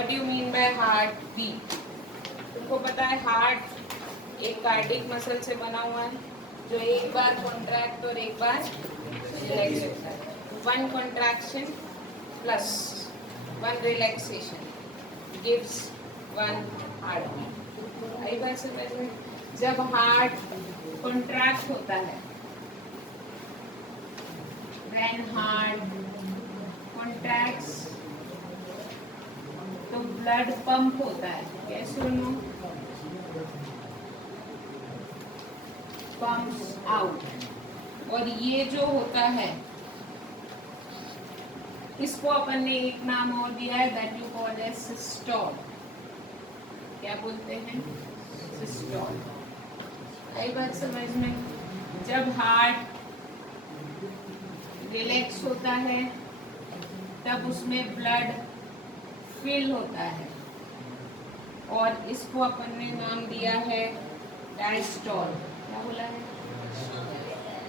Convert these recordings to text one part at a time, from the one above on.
What you mean by heart beat? तुमको पता है हार्ट एक कार्डिक मसल से बना हुआ है जो एक बार कॉन्ट्रैक्ट और एक बार रिलैक्स होता है. One contraction plus one relaxation gives one heart beat. आई बात समझ में? जब हार्ट कॉन्ट्रैक्ट होता है, व्हेन हार्ट कॉन्ट्रैक्ट्स, तो ब्लड पंप होता है. कैसे सुनो? Pumps out. और ये जो होता है इसको अपन ने एक नाम और दिया है, that you call as systole. क्या बोलते हैं? सिस्टोल. आई बात समझ में? जब हार्ट रिलैक्स होता है तब उसमें ब्लड फिल होता है और इसको अपन ने नाम दिया है डायस्टोल. क्या बोला है?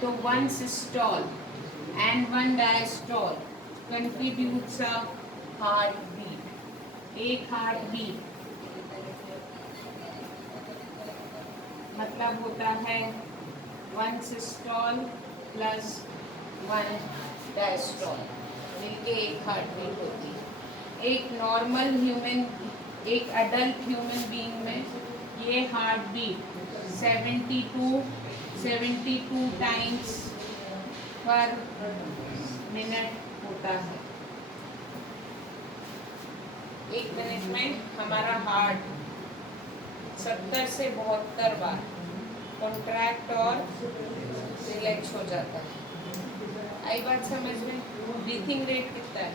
तो one systole and one diastole contributes a heart beat. एक हार्ट बीट मतलब होता है one systole plus one diastole मिलके एक हार्ट बीट होती है. एक नॉर्मल ह्यूमन, एक अडल्ट ह्यूमन बीइंग में ये heart beat 72 times per minute होता है. एक मिनट में हमारा हार्ट 70 से 72 बार कॉन्ट्रैक्ट और रिलैक्स हो जाता है. आई बात समझ में? ब्रीथिंग रेट कितना है?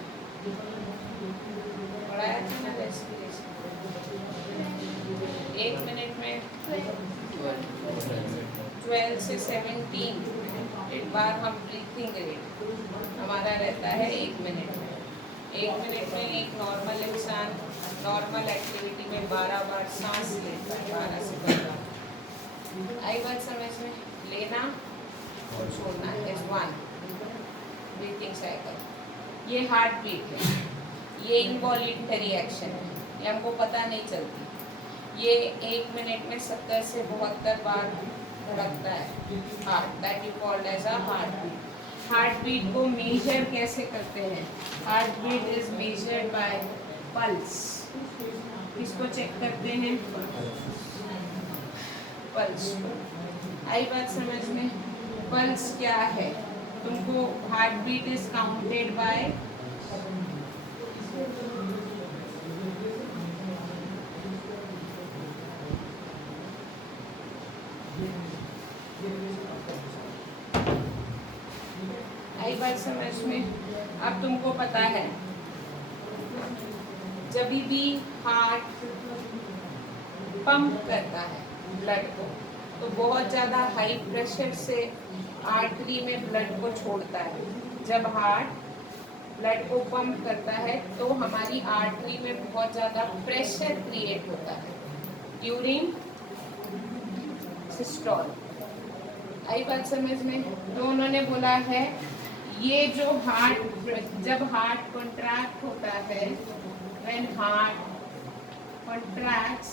बढ़ाया था ना रेस्पिरेशन. एक मिनट में 12 से 17 एक बार हम ब्रीथिंग रेट हमारा रहता है एक मिनट में. एक मिनट में एक नॉर्मल इंसान नॉर्मल एक्टिविटी में 12 बार सांस लेता है. 12 से 15. आई बात समझ में? लेना और छोड़ना इज वन ब्रीथिंग साइकिल. ये हार्ट बीट है. ये इनवॉल्यूंटरी एक्शन है, ये हमको पता नहीं चलती. ये एक मिनट में 70 से 72 बार धड़कता है heart. That you called as a heart beat. Heart beat को मेजर कैसे करते हैं? Heart beat is measured by pulse. किसको चेक करते हैं? पल्स. आई बात समझ में? पल्स क्या है? तुमको heart beat is counted by आई बात समझ में? अब तुमको पता है जब भी हार्ट पंप करता है ब्लड को तो बहुत ज़्यादा हाई प्रेशर से आर्टरी में ब्लड को छोड़ता है. जब हार्ट ब्लड को पंप करता है तो हमारी आर्टरी में बहुत ज़्यादा प्रेशर क्रिएट होता है ड्यूरिंग सिस्टोल. आई बात समझ में? तो उन्होंने बोला है ये जो हार्ट जब हार्ट कॉन्ट्रैक्ट होता है, when heart contracts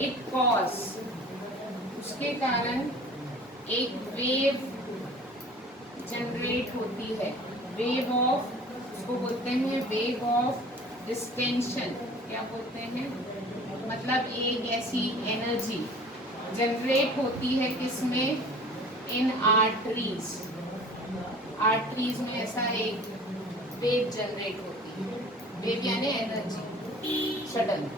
it cause, उसके कारण एक वेव जनरेट होती है. वेव ऑफ, उसको बोलते हैं वेव ऑफ डिस्टेंशन. क्या बोलते हैं? मतलब एक ऐसी एनर्जी जनरेट होती है किसमें? इन आर्टरीज. आर्टरीज में ऐसा एक वेव जनरेट होती है. वेव यानी एनर्जी सडन.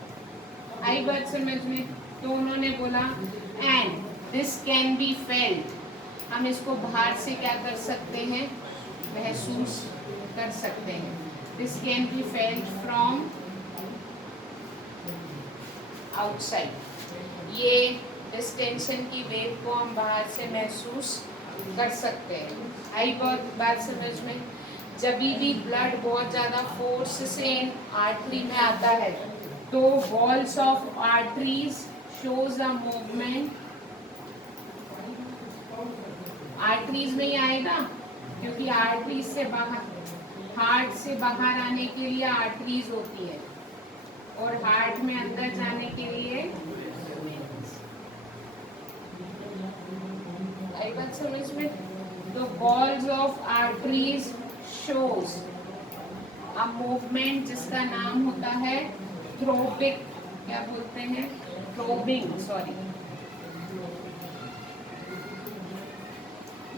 आई बात समझ में? तो उन्होंने बोला and this can be felt. हम इसको बाहर से क्या कर सकते हैं? महसूस कर सकते हैं. This can be felt from outside. ये डिस्टेंशन की वेव को हम बाहर से महसूस कर सकते हैं. आई बात समझ में? जब भी ब्लड बहुत ज़्यादा फोर्स से आर्टरी में आता है तो walls of arteries shows a movement. Arteries में ही आएगा क्योंकि आर्टरीज से बाहर हार्ट से बाहर आने के लिए आर्टरीज होती है और हार्ट में अंदर जाने के लिए आई बात समझ में। तो walls of arteries shows a movement जिसका नाम होता है थ्रोबिक, क्या बोलते हैं, थ्रोबिंग, सॉरी।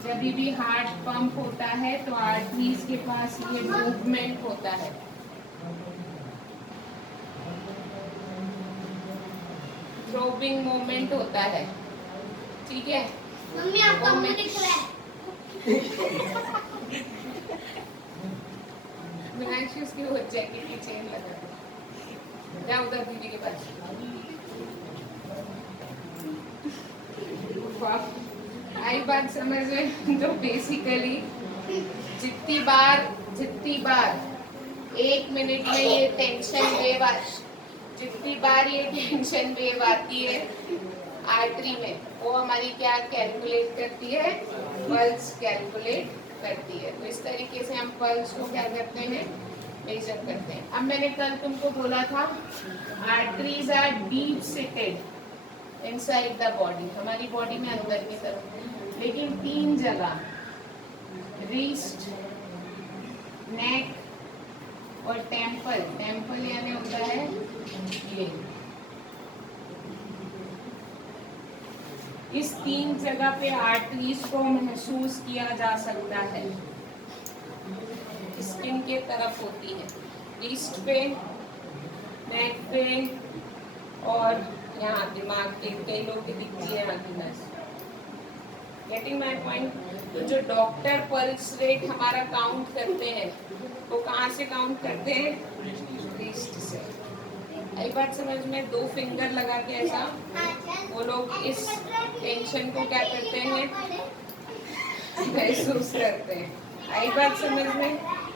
जब भी हार्ट पंप होता है तो आर्टरीज के पास ये मूवमेंट होता है। थ्रोबिंग मूवमेंट होता है, ठीक है। मम्मी आपका मुंह दिख रहा है। मीनाक्षी उसकी वो जैकेट की चेन लगा दो, जा उधर दीदी के पास। आई बात समझ में। तो बेसिकली जितनी बार 1 मिनट में ये टेंशन वेव जितनी बार ये टेंशन वेव आती है आर्टरी में, वो हमारी क्या कैलकुलेट करती है, पल्स कैलकुलेट करती है। तो इस तरीके से हम पल्स को क्या करते हैं, मेजर करते हैं। अब मैंने कल तुमको बोला था arteries are deep seated inside the body, हमारी बॉडी में अंदर की तरफ, लेकिन 3 जगह, रिस्ट, नेक और टेम्पल। टेम्पल यानी होता है ये, इस 3 जगह पे आर्टरीज को महसूस किया जा सकता है। स्किन के तरफ होती है, रिस्ट पे, नेक पे और यहाँ दिमाग के, कई लोग की दिखती है यहाँ की नस। Getting my point. तो जो डॉक्टर पल्स रेट हमारा काउंट करते हैं वो कहाँ से काउंट करते हैं, रिस्ट से। आई बात समझ में। 2 फिंगर लगा के ऐसा वो लोग इस टेंशन को क्या करते हैं, महसूस करते हैं। आई बात समझ में,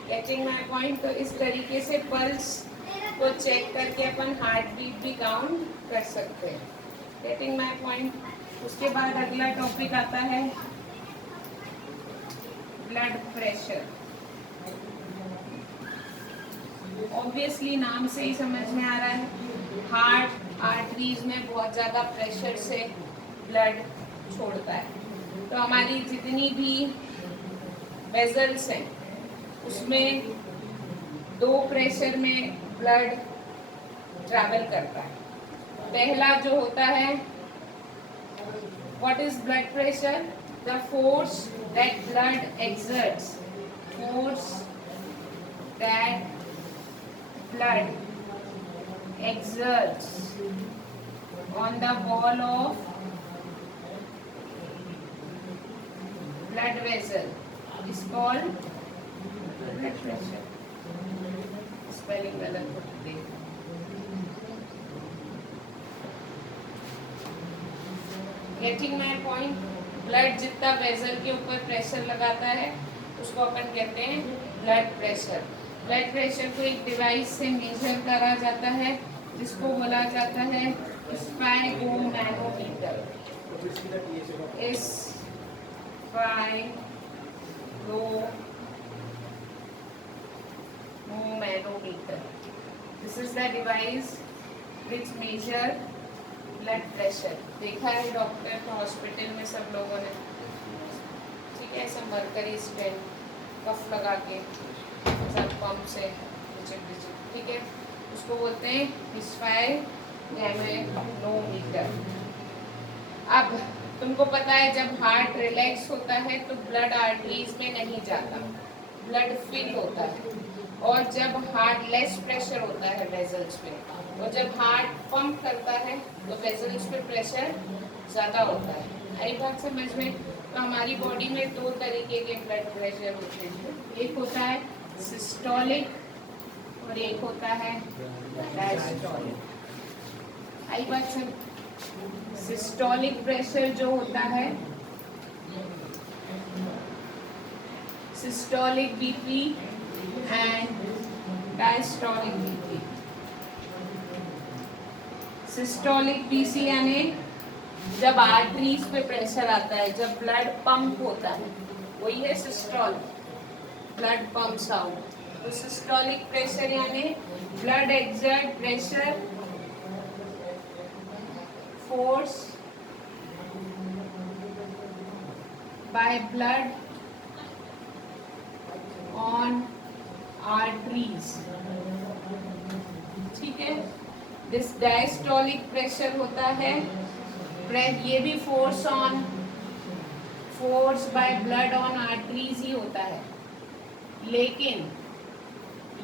गेटिंग माय पॉइंट। तो इस तरीके से पल्स को चेक करके अपन हार्ट बीट भी काउंट कर सकते हैं। Getting my point. उसके बाद अगला टॉपिक आता है ब्लड प्रेशर। ऑब्वियसली नाम से ही समझ में आ रहा है, हार्ट आर्टरीज में बहुत ज़्यादा प्रेशर से ब्लड छोड़ता है। तो हमारी जितनी भी वेजल्स हैं उसमें 2 प्रेशर में ब्लड ट्रैवल करता है। पहला जो होता है, what is blood pressure, the force that blood exerts, force that blood exerts on the wall of blood vessel is called blood pressure. Spelling गलत हो चुकी है। Getting my point? ब्लड जितना वेसल के ऊपर प्रेशर लगाता है उसको अपन कहते हैं ब्लड प्रेशर। ब्लड प्रेशर को एक डिवाइस से मेजर करा जाता है जिसको बोला जाता है sphygmomanometer. Sphygmomanometer, this is the device which measure blood pressure. देखा है डॉक्टर को हॉस्पिटल में सब लोगों ने, ठीक है, ऐसा मरकरी स्टेंट कफ लगा के सब पंप से, ठीक है, उसको बोलते हैं स्पाइरोनैनोमीटर। अब तुमको पता है जब हार्ट रिलैक्स होता है तो ब्लड आर्टरीज में नहीं जाता, ब्लड फिल होता है। और जब हार्ट लेस प्रेशर होता है वेजल्स पे, और जब हार्ट पंप करता है तो वेजल्स पे प्रेशर ज़्यादा होता है। आई बात समझ में। तो हमारी बॉडी में 2 तरीके के ब्लड प्रेशर होते हैं, एक होता है सिस्टोलिक और एक होता है डायस्टोलिक। आई बात समझ। सिस्टोलिक प्रेशर जो होता है, systolic BP and diastolic BP. Systolic BC यानी जब आर्टरीज पे प्रेशर आता है, जब ब्लड पंप होता है, वही है सिस्टोल, ब्लड पंप्स आउट। तो सिस्टोलिक प्रेशर यानी blood exert pressure force by blood on arteries, ठीक है। दिस डायस्टोलिक प्रेशर होता है, ये भी force by blood on arteries ही होता है, लेकिन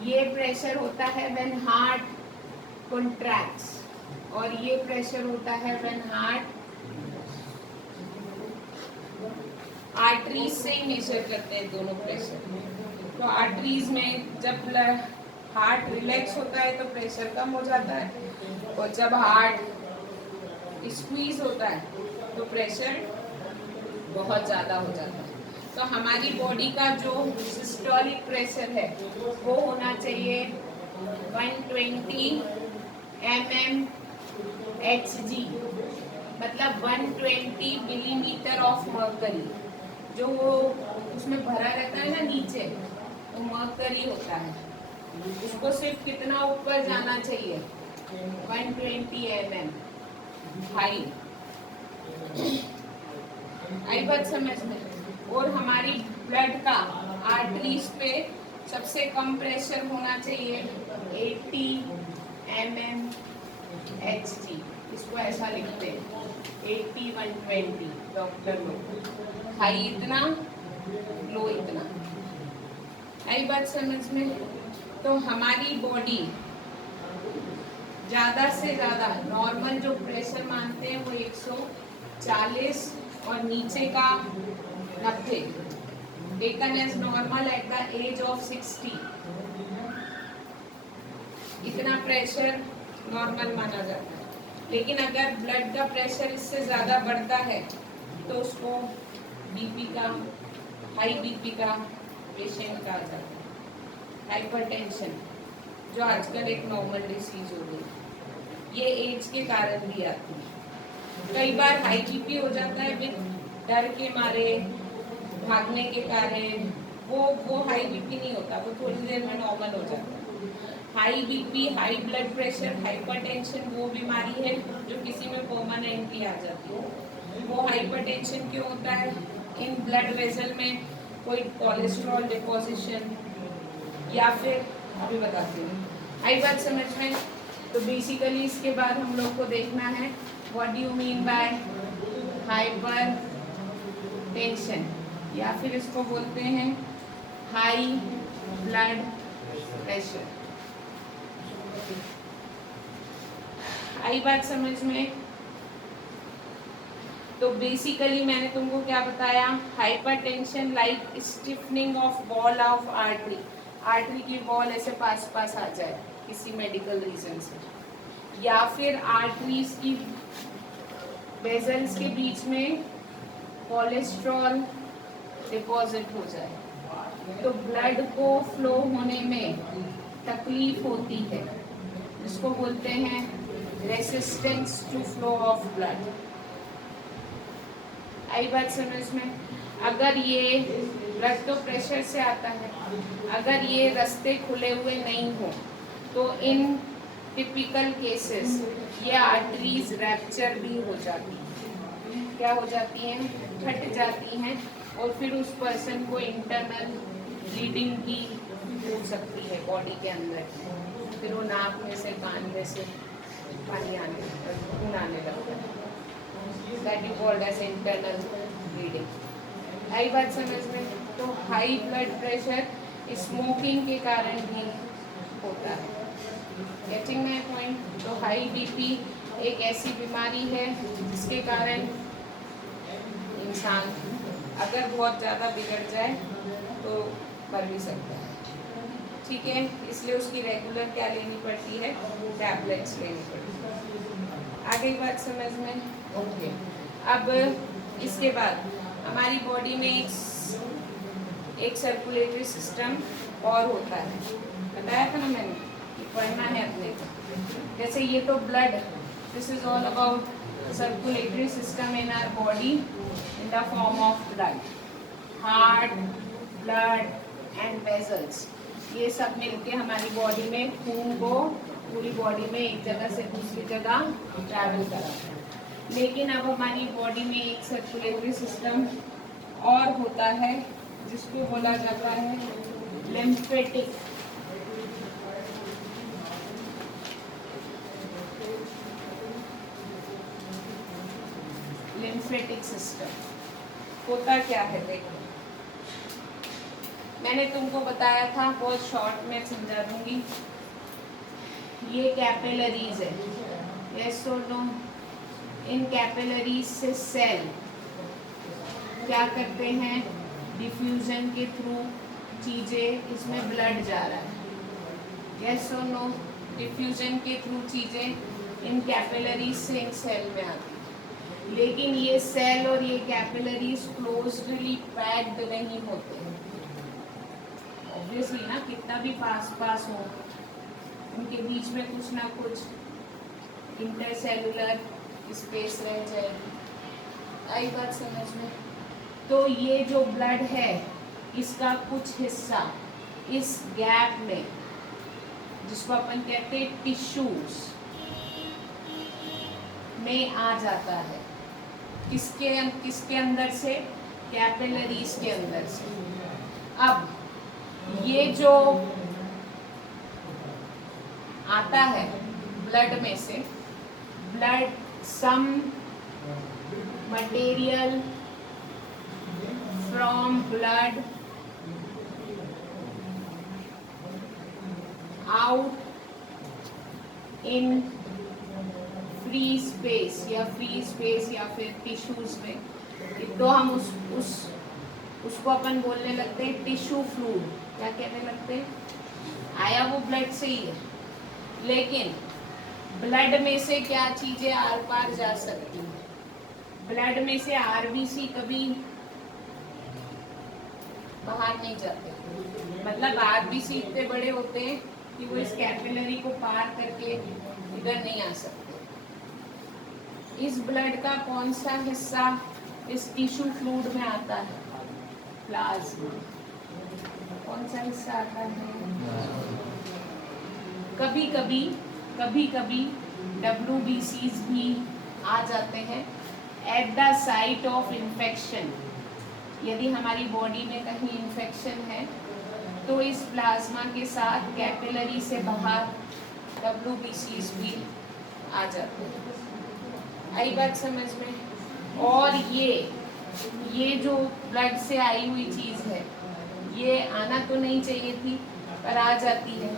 ये प्रेशर होता है व्हेन हार्ट कॉन्ट्रैक्ट्स, और ये प्रेशर होता है व्हेन हार्ट आर्टरीज से ही मेजर करते हैं दोनों प्रेशर। तो आर्टरीज में जब हार्ट रिलैक्स होता है तो प्रेशर कम हो जाता है, और जब हार्ट स्क्वीज होता है तो प्रेशर बहुत ज़्यादा हो जाता है। तो हमारी बॉडी का जो सिस्टोलिक प्रेशर है वो होना चाहिए 120 mmHg, मतलब 120 मिलीमीटर ऑफ मर्करी। जो वो उसमें भरा रहता है ना नीचे, वो मर्करी होता है, उसको सिर्फ कितना ऊपर जाना चाहिए, 120 mm हाई। आई बात समझ में। और हमारी ब्लड का आर्टरीज पे सबसे कम प्रेशर होना चाहिए 80 mmHg, इसको ऐसा लिखते हैं 80 120 डॉक्टर लोग, हाई इतना लो इतना। आई बात समझ में। तो हमारी बॉडी ज़्यादा से ज़्यादा नॉर्मल जो प्रेशर मानते हैं वो 140 और नीचे का 90 taken as normal at the age of 60, इतना प्रेशर नॉर्मल माना जाता है। लेकिन अगर ब्लड का प्रेशर इससे ज़्यादा बढ़ता है तो उसको बीपी का, हाई बीपी का पेशेंट कहा जाता है। हाइपरटेंशन जो आजकल एक नॉर्मल डिसीज हो गई, ये एज के कारण भी आती है। कई बार हाई बीपी हो जाता है विद डर के मारे, भागने के कारण, वो हाई बीपी नहीं होता, वो थोड़ी देर में नॉर्मल हो जाता है। High BP, high blood pressure, hypertension वो बीमारी है जो किसी में परमानेंटली आ जाती है। वो हाइपरटेंशन क्यों होता है? इन ब्लड वेसल में कोई कोलेस्ट्रॉल डिपोजिशन, या फिर अभी बताती हूँ। आई बात समझ में। तो बेसिकली इसके बाद हम लोग को देखना है what do you mean bye hyper tension, या फिर इसको बोलते हैं हाई ब्लड प्रेशर। आई बात समझ में। तो बेसिकली मैंने तुमको क्या बताया, hypertension like stiffening of wall of artery, artery की वॉल ऐसे पास पास आ जाए किसी मेडिकल रीजन से, या फिर आर्टरीज की वेजल्स के बीच में कोलेस्ट्रॉल डिपॉजिट हो जाए, तो ब्लड को फ्लो होने में तकलीफ होती है, जिसको बोलते हैं resistance to flow of blood. आई बात समझ में। अगर ये ब्लड तो प्रेशर से आता है, अगर ये रास्ते खुले हुए नहीं हो तो इन टिपिकल केसेस ये आर्टरीज रैप्चर भी हो जाती हैं। क्या हो जाती हैं? फट जाती हैं, और फिर उस पर्सन को इंटरनल ब्लीडिंग की हो सकती है बॉडी के अंदर, फिर वो नाक में से, कान में से पानी आने, खून आने लगता है। That is called as internal bleeding. आई बात समझ में। तो हाई ब्लड प्रेशर स्मोकिंग के कारण भी होता है। Getting my point. तो हाई बीपी एक ऐसी बीमारी है जिसके कारण इंसान अगर बहुत ज़्यादा बिगड़ जाए तो मर भी सकता है, ठीक है। इसलिए उसकी रेगुलर क्या लेनी पड़ती है? टैबलेट्स लेनी पड़ती है। आ गई बात समझ में? ओके। अब इसके बाद हमारी बॉडी में एक सर्कुलेटरी सिस्टम और होता है, बताया था ना मैंने, पढ़ना है अपने को। जैसे ये तो blood, this is all about circulatory system in our body in the form of blood, heart, blood and vessels. ये सब मिलके हमारी बॉडी में खून को पूरी बॉडी में एक जगह से दूसरी जगह ट्रैवल कराता है। लेकिन अब हमारी बॉडी में एक सर्कुलेटरी सिस्टम और होता है जिसको बोला जाता है लिम्फेटिक। लिम्फेटिक सिस्टम होता क्या है देखो, मैंने तुमको बताया था, बहुत शॉर्ट में समझा दूंगी। ये कैपिलरीज है, यस और नो। इन कैपिलरीज से सेल क्या करते हैं, डिफ्यूजन के थ्रू चीज़ें, इसमें ब्लड जा रहा है, यस और नो। डिफ्यूजन के थ्रू चीज़ें इन कैपिलरीज से इन सेल में आती हैं। लेकिन ये सेल और ये कैपिलरीज क्लोजली पैक्ड नहीं होते हैं। ऑब्वियसली ना, कितना भी पास पास हो, उनके बीच में कुछ ना कुछ इंटरसेलुलर स्पेस रह जाएगी। आई बात समझ में? तो ये जो ब्लड है, इसका कुछ हिस्सा इस गैप में, जिसको अपन कहते हैं टिश्यूज में आ जाता है। किसके अंदर से? कैपिलरीज के अंदर से। अब ये जो आता है ब्लड में से, blood some material from blood out in free space या फिर टिश्यूज में, तो हम उसको अपन बोलने लगते हैं टिश्यू फ्लूइड। क्या कहने लगते हैं? आया वो ब्लड से ही है, लेकिन ब्लड में से क्या चीजें आर पार जा सकती हैं? ब्लड में से आरबीसी कभी बाहर नहीं जाते, मतलब आरबीसी इतने बड़े होते हैं कि वो इस कैपिलरी को पार करके इधर नहीं आ सकते। इस ब्लड का कौन सा हिस्सा इस टिश्यू फ्लूइड में आता है? प्लाज्मा। कौन सा हिस्सा आता है? कभी कभी WBCs भी आ जाते हैं at the site of infection. यदि हमारी बॉडी में कहीं इन्फेक्शन है तो इस प्लाज्मा के साथ कैपिलरी से बाहर WBCs भी आ जाते हैं। आई बात समझ में? और ये जो ब्लड से आई हुई चीज़ है, ये आना तो नहीं चाहिए थी पर आ जाती है,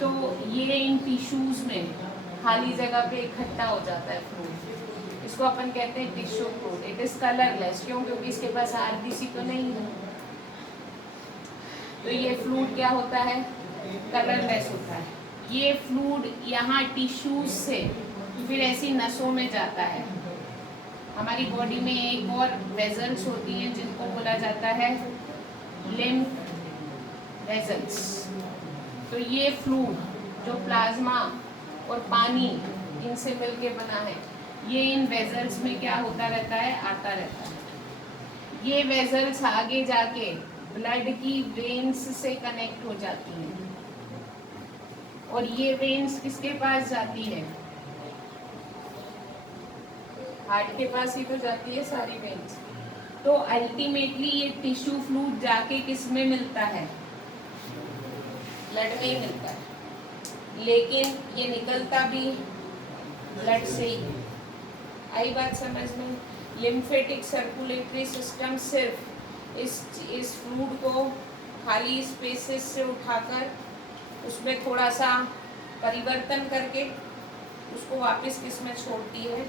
तो ये इन टिश्यूज में खाली जगह पे इकट्ठा हो जाता है फ्लूइड। इसको अपन कहते हैं tissue fluid. It is colourless. क्यों? क्योंकि इसके पास आरबीसी तो नहीं है। तो ये फ्लूइड क्या होता है? कलरलेस होता है। ये फ्लूइड यहाँ टिश्यूज से फिर ऐसी नसों में जाता है। हमारी बॉडी में एक और वेजल्स होती हैं जिनको बोला जाता है लिम्फ वेजल्स। तो ये फ्लूइड जो प्लाज्मा और पानी इनसे मिलके बना है, ये इन वेजल्स में क्या होता रहता है? आता रहता है। ये वेजल्स आगे जाके ब्लड की वेन्स से कनेक्ट हो जाती हैं, और ये वेन्स किसके पास जाती है? हार्ट के पास ही तो जाती है सारी वेन्स। तो अल्टीमेटली ये टिश्यू फ्लूइड जाके किस में मिलता है? ब्लड में ही मिलता है, लेकिन ये निकलता भी ब्लड से ही। आई बात समझ में? लिम्फेटिक सर्कुलेटरी सिस्टम सिर्फ इस फ्लूइड को खाली स्पेसेस से उठाकर उसमें थोड़ा सा परिवर्तन करके उसको वापस किस में छोड़ती है?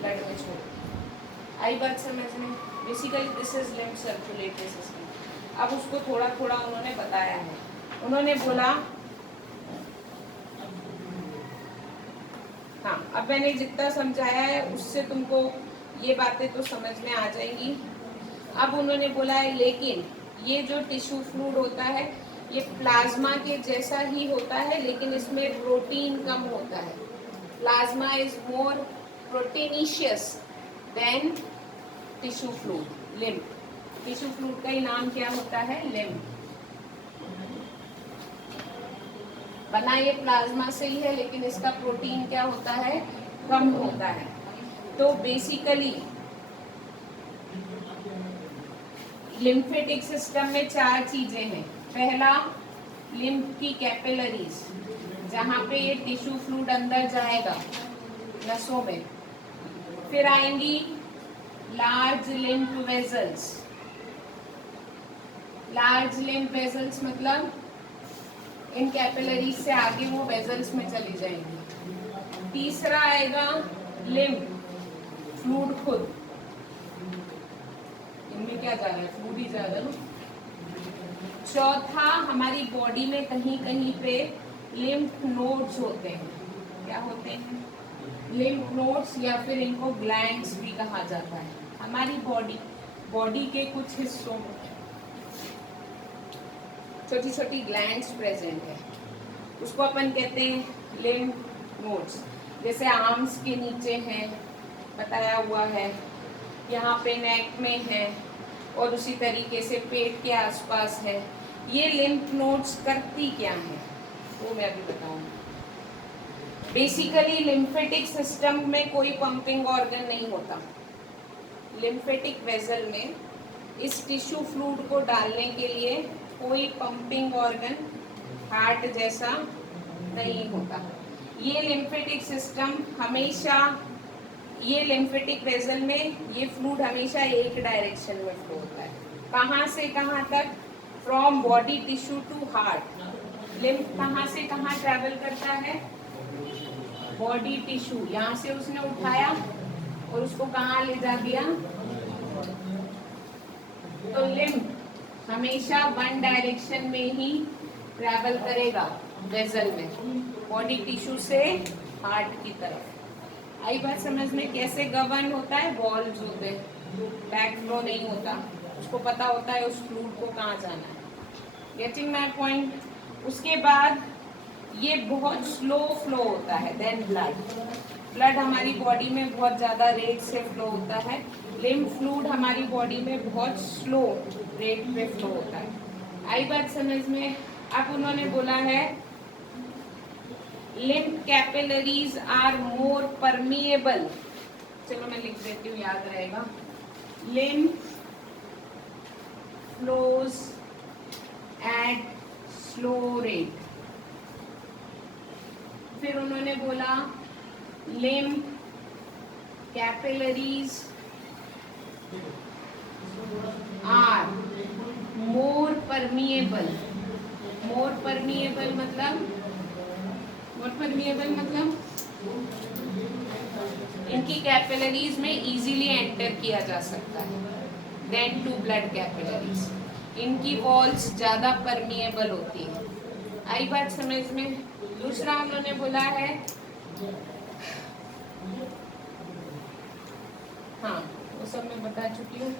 ब्लड में छोड़ती है। आई बात समझ में? Basically this is lymph circulatory system. अब उसको थोड़ा थोड़ा उन्होंने बताया है। उन्होंने बोला, हाँ, अब मैंने जितना समझाया है उससे तुमको ये बातें तो समझ में आ जाएंगी। अब उन्होंने बोला है लेकिन ये जो टिश्यू फ्लूइड होता है ये प्लाज्मा के जैसा ही होता है, लेकिन इसमें प्रोटीन कम होता है। Plasma is more proteinaceous than tissue fluid, lymph. Tissue fluid का ही नाम क्या होता है? लिम्फ। बना ये प्लाज्मा से ही है, लेकिन इसका प्रोटीन क्या होता है, कम होता है। तो बेसिकली लिम्फेटिक सिस्टम में 4 चीजें हैं। पहला, लिम्फ की कैपिलरीज, जहाँ पे ये टिश्यू फ्लूइड अंदर जाएगा नसों में। फिर आएंगी large lymph vessels. Large lymph vessels मतलब इन कैपिलरीज से आगे वो वेजल्स में चली जाएंगी। तीसरा आएगा लिम्फ फ्लूइड खुद, इनमें क्या जा रहा है, फ्लूइड ही जा रहा है ना। चौथा, हमारी बॉडी में कहीं कहीं पे लिम्फ नोड्स होते हैं। क्या होते हैं, लिम्फ नोड्स, या फिर इनको ग्लैंड्स भी कहा जाता है। हमारी बॉडी के कुछ हिस्सों में छोटी छोटी ग्लैंड्स प्रेजेंट है, उसको अपन कहते हैं लिम्फ नोड्स। जैसे आर्म्स के नीचे है, बताया हुआ है, यहाँ पे नेक में है, और उसी तरीके से पेट के आसपास है। ये लिम्फ नोड्स करती क्या है वो मैं अभी बताऊंगी। बेसिकली लिम्फेटिक सिस्टम में कोई पंपिंग ऑर्गन नहीं होता। लिम्फेटिक वेसल में इस टिश्यू फ्लूइड को डालने के लिए कोई पंपिंग ऑर्गन हार्ट जैसा नहीं होता। ये लिम्फेटिक सिस्टम हमेशा, ये लिम्फेटिक वेसल में ये फ्लूइड हमेशा एक डायरेक्शन में फ्लो होता है। कहाँ से कहाँ तक, from body tissue to heart. Lymph कहाँ से कहाँ ट्रैवल करता है, बॉडी टिश्यू, यहाँ से उसने उठाया और उसको कहाँ ले जा दिया। तो लिम्फ हमेशा वन डायरेक्शन में ही ट्रैवल करेगा वेसल में, बॉडी टिश्यू से हार्ट की तरफ। आई बात समझ में, कैसे गवर्न होता है, वॉल्व्स होते हैं, बैक फ्लो नहीं होता, उसको पता होता है उस फ्लूइड को कहाँ जाना है। Getting my point. उसके बाद ये बहुत स्लो फ्लो होता है देन ब्लड हमारी बॉडी में बहुत ज़्यादा रेट से फ्लो होता है। लिम्फ फ्लूइड हमारी बॉडी में बहुत स्लो रेट पे फ्लो होता है। आई बात समझ में। अब उन्होंने बोला है lymph capillaries are more permeable. चलो मैं लिख देती हूँ, याद रहेगा। Lymph flows at slow rate. फिर उन्होंने बोला lymph capillaries are more permeable. More permeable मतलब इनकी कैपिलरीज में इजीली एंटर किया जा सकता है देन टू ब्लड कैपिलरीज। इनकी वॉल्स ज्यादा परमिएबल होती है। आई बात समझ में। दूसरा उन्होंने बोला है, हाँ वो सब मैं बता चुकी हूँ।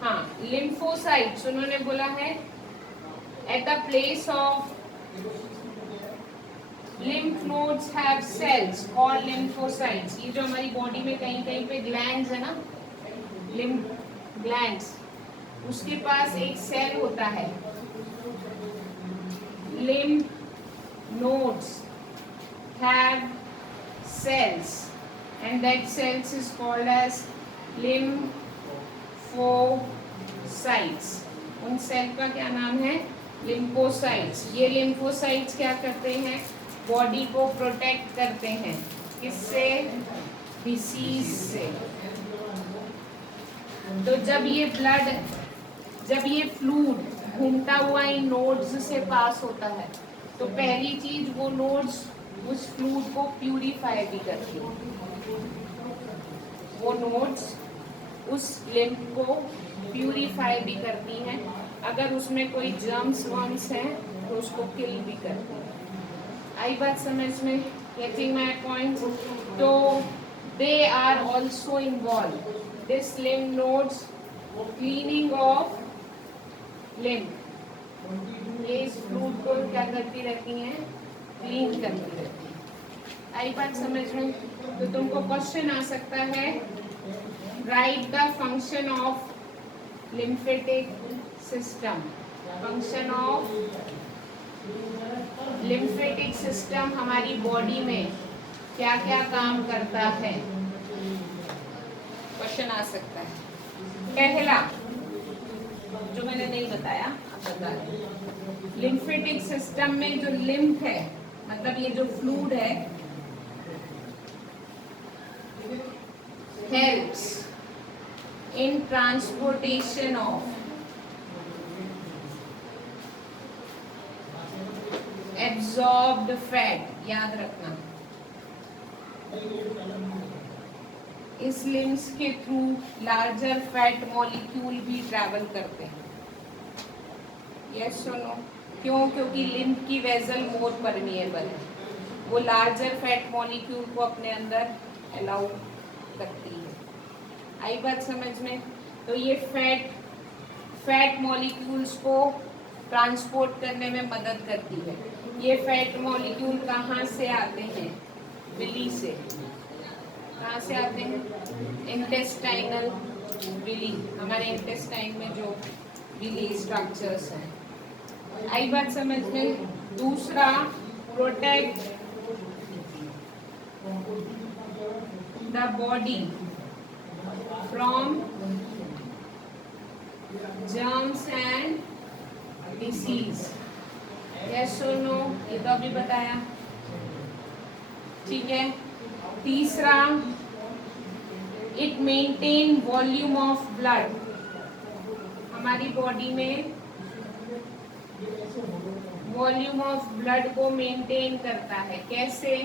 हाँ, लिम्फोसाइट्स उन्होंने बोला है at the place of lymph nodes have cells called lymphocytes। ये जो हमारी बॉडी में कहीं कहीं पे ग्लैंड्स है ना, lymph glands, उसके पास एक सेल होता है lymph nodes have cells and that cells is called as lymphocytes। उन सेल का क्या नाम है, lymphocytes। ये lymphocytes क्या करते हैं, बॉडी को प्रोटेक्ट करते हैं, किससे, डिसीज से। तो जब ये फ्लूइड घूमता हुआ इन नोड्स से पास होता है तो पहली चीज वो नोड्स उस फ्लूइड को प्यूरिफाई भी करती है। वो नोड्स उस लिम्फ को प्यूरिफाई भी करती हैं। अगर उसमें कोई जर्म्स वर्म्स हैं तो उसको किल भी करती हैं। आई बात समझ में। Getting my point. तो they are also involve this lymph nodes cleaning of lymph. ये इस फ्लूइड को क्या करती रहती हैं, क्लीन करती रहती हैं। आई बात समझ में। तो तुमको क्वेश्चन आ सकता है, right the function of lymphatic system. Function of lymphatic system हमारी बॉडी में क्या क्या काम करता है, क्वेश्चन आ सकता है। पहला जो मैंने नहीं बताया आप बता रहे, लिम्फेटिक सिस्टम में जो लिम्फ है, मतलब ये जो फ्लूइड है, helps in transportation of absorbed fat. याद रखना, इस लिम्स के थ्रू लार्जर फैट मॉलिक्यूल भी ट्रैवल करते हैं। यस सुनो, क्यों? क्योंकि लिम्फ की वेजल मोर परमिएबल है, वो लार्जर फैट मॉलिक्यूल को अपने अंदर अलाउ करती है। आई बात समझ में? तो ये फैट मॉलिक्यूल्स को ट्रांसपोर्ट करने में मदद करती है। ये फैट मॉलिक्यूल कहाँ से आते हैं? विली से। कहाँ से आते हैं? इंटेस्टाइनल विली, हमारे इंटेस्टाइन में जो विली स्ट्रक्चर्स हैं। आई बात समझ में? दूसरा, protect the body from germs and disease. Yes और नो? ये तो अभी बताया, ठीक है। तीसरा, it maintain volume of blood. हमारी बॉडी में वॉल्यूम ऑफ ब्लड को मेंटेन करता है। कैसे?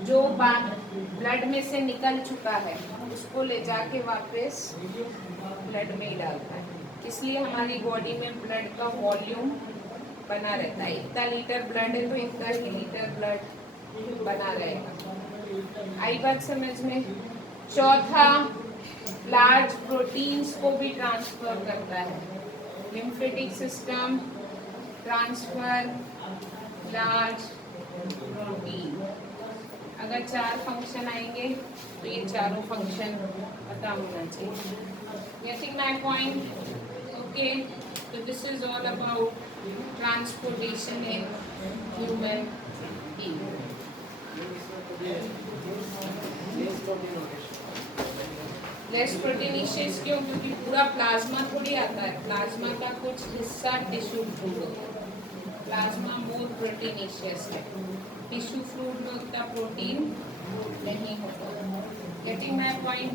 जो ब्लड में से निकल चुका है उसको ले जाके वापस ब्लड में ही डालता है, इसलिए हमारी बॉडी में ब्लड का वॉल्यूम बना रहता है। इतना लीटर ब्लड है तो इतना ही लीटर ब्लड बना रहेगा। आई बात समझ में? चौथा, लार्ज प्रोटीन्स को भी ट्रांसफर करता है। Lymphatic system transfer large protein. अगर 4 फंक्शन आएंगे तो ये चारों फंक्शन पता होना चाहिए। Getting my point? Okay, so this is all about transportation in human being. Less proteinaceous क्यों? क्योंकि पूरा प्लाज्मा थोड़ी आता है, प्लाज्मा का कुछ हिस्सा टिश्यू फ्लूइड होता है। प्लाज्मा मोर प्रोटीनिशियस है, टिश्यू फ्लूइड में उतना प्रोटीन नहीं होता। Getting my point?